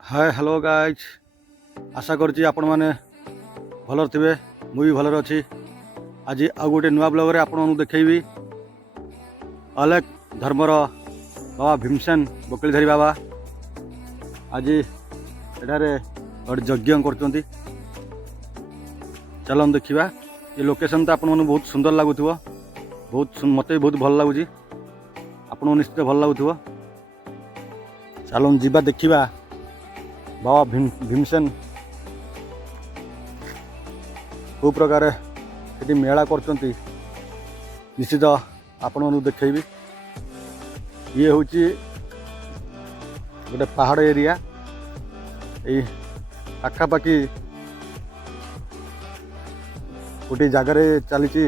Hi hello guys आशा करुच्ची आपण मैंने भलर थे मुझे भलर अच्छी आज आउ गोटे नुआ ब्लॉग आपण देखी अलग धर्मर बाबा भीमसेन बकलीधारी बाबा आज एठारे गोटे यज्ञ कर चलन देखा ये लोकेशन तो आपण बहुत सुंदर लगुथ बहुत मत बहुत भल लगुच आपन निश्चित भल लगुथ चलन जीवा देखा बाबा भीमसेन को प्रकार ये मेला कर निश्चित आपण देखी ये हूँ गोटे पहाड़ एरिया ये पाखापाखि गोटे जगार चली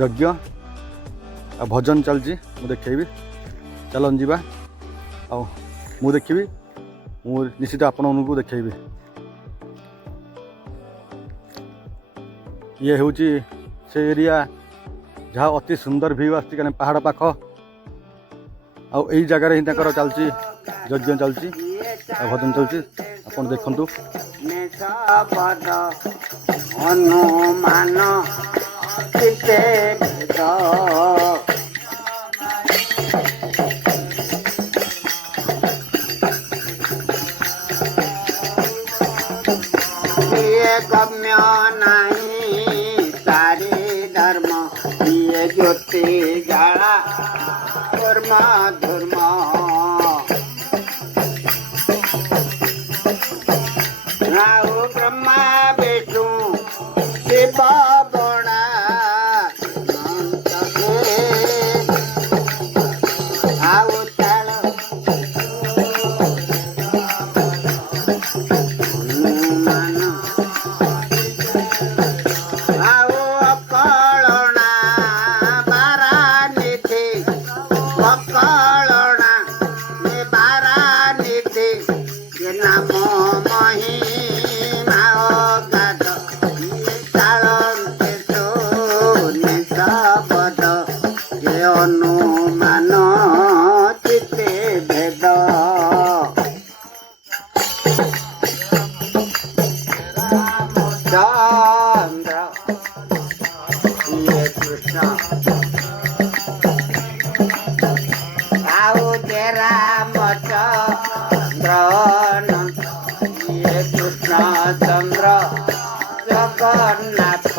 यज्ञ आ भजन चलती मुझे देखी चलन जीवा मु देखी मु निश्चित आपण को देखी ये हूँ से एरिया जहाँ अति सुंदर व्यू आती पहाड़ पाख आई जगार ही चलती यज्ञ चलती भजन चलती आप देखु हनुमान गम्य नहीं सारे धर्म ये ज्योति जड़ा धर्म धर्म राहु ब्रह्मा विष्णु शिव बड़ा आओ चल हनुमान चिते भेद चंद्र ये कृष्ण आओ तेरा चंद्र ये कृष्ण चंद्र जगन्नाथ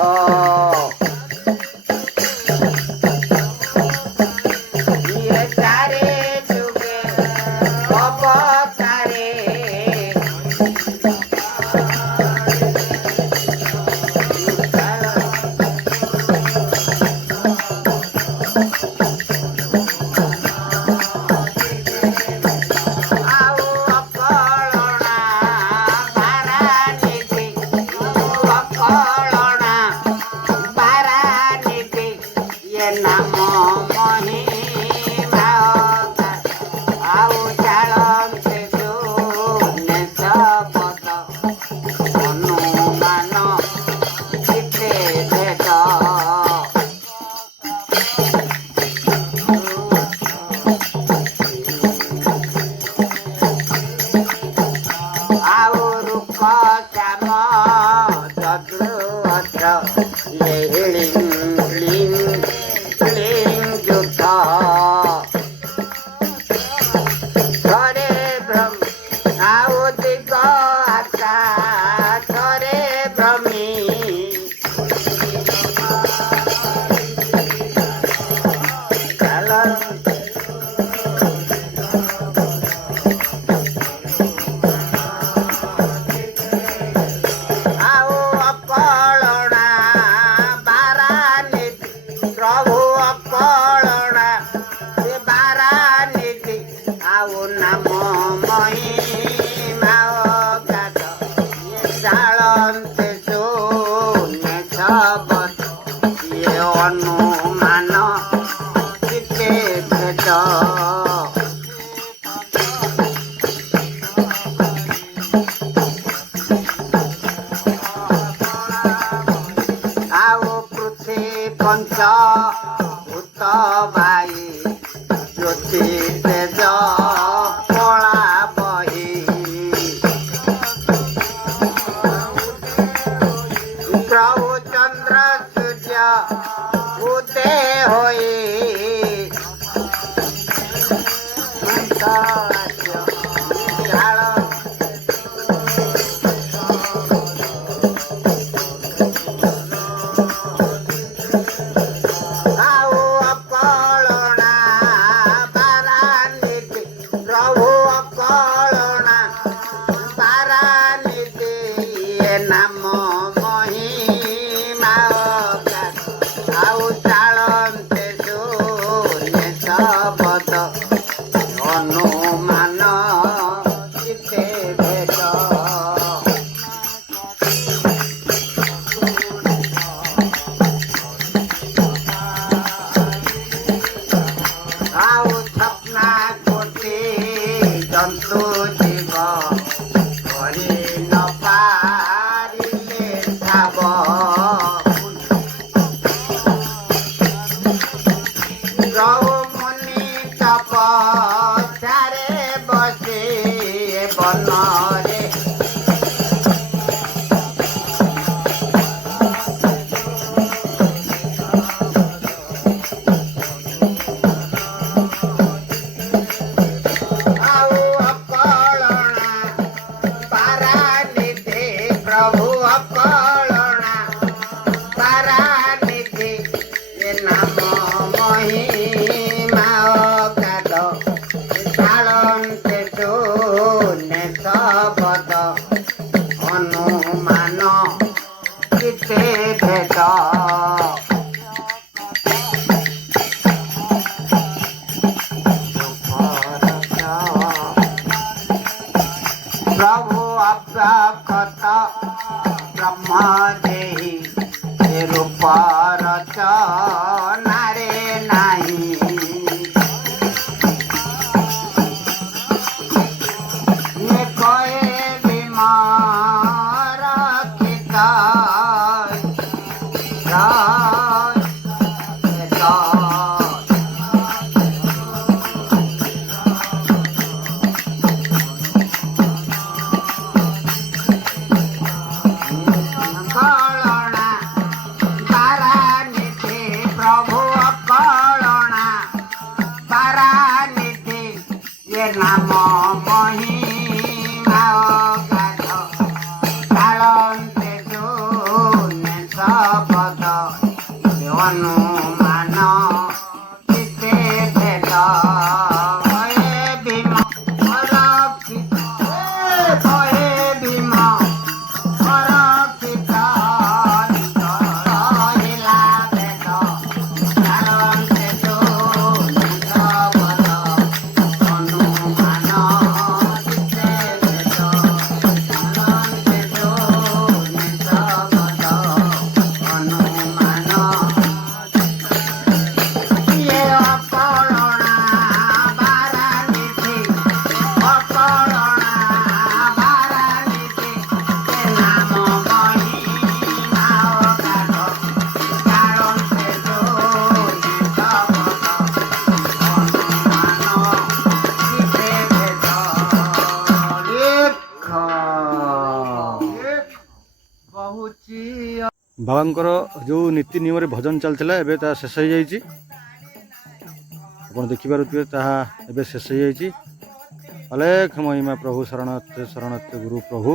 हनुमान चिते भेद आओ पृथ्वी पंच भूत भाई ज्योति तेज कला ଆଉ ଅକଳଣା ପାରାନିଧି ପ୍ରଭୁ ଅକଳଣା ପାରାନିଧି ଏ ନାମ ମହିମା ଅଗାଧ। ଆଉ ଚାଳନ୍ତେ ଶୂନ୍ୟ ଶବଦ ଅନୁମାନ ଚିତ୍ତେ ଭେଦ। ଆଉ ସ୍ୱପ୍ନା କୋଟି ଜନ୍ତୁ ଜୀବ କରି ନ ପାରିଲେ ଠାବ। ରହୁ ମୁନି ତପସ୍ୟାରେ ବସି ବନରେ। ଆଉ ଅକଳଣା ପାରାନିଧି ପ୍ରଭୁ ଅକଳଣା ପାରାନିଧି ଏ ନାମ ମହିମା ଅଗାଧ। ଚାଳନ୍ତେ ଶୂନ୍ୟ ଶବଦ ଅନୁମାନ ଚିତ୍ତେ ଭେଦ। ପ୍ରଭୁ ଅବ୍ୟକ୍ତ ବ୍ରହ୍ମ ଦେହି ଏ ରୂପ ରଚନାରେ ନାହିଁ। କହେ ବିମର ରକ୍ଷିତ ଅକଳଣା ପାରାନିଧି ପ୍ରଭୁ ଅକଳଣା ପାରାନିଧି ଏ ନାମ ମହିମା ଅଗାଧ। ଚାଳନ୍ତେ ଶୂନ୍ୟ ଶବଦ ଅନୁମାନ ଚିତ୍ତେ ଭେଦ। କହେ ଭୀମ ରକ୍ଷିତ କହେ ଭୀମ ରକ୍ଷିତ ରହିଲା ବେଦ। ଚାଳନ୍ତେ ଶୂନ୍ୟ ଶବଦ ଅନୁମାନ ଚିତ୍ତେ ଭେଦ। ଚାଳନ୍ତେ ଶୂନ୍ୟ ଶବଦ ଅନୁମାନ। ଇଏ ଅକଳଣା ପାରାନିଧି ଅକଳଣା ପାରାନିଧି ଏ ନାମ ମହିମା ଅଗାଧ। ଚାଳନ୍ତେ ଶୂନ୍ୟ ଶବଦ ଅନୁମାନ ଚିତ୍ତେ ଭେଦ। ଲେଖ ବହୁଛି ବାବାଙ୍କର ଯେଉଁ ନୀତି ନିୟମରେ ଭଜନ ଚାଲିଥିଲା ଏବେ ତାହା ଶେଷ ହୋଇଯାଇଛି। ଆପଣ ଦେଖିପାରୁଥିବେ ତାହା ଏବେ ଶେଷ ହୋଇଯାଇଛି। ଅଲେଖ ମହିମା ପ୍ରଭୁ ଶରଣାର୍ଥେ ଶରଣାର୍ଥେ ଗୁରୁ ପ୍ରଭୁ।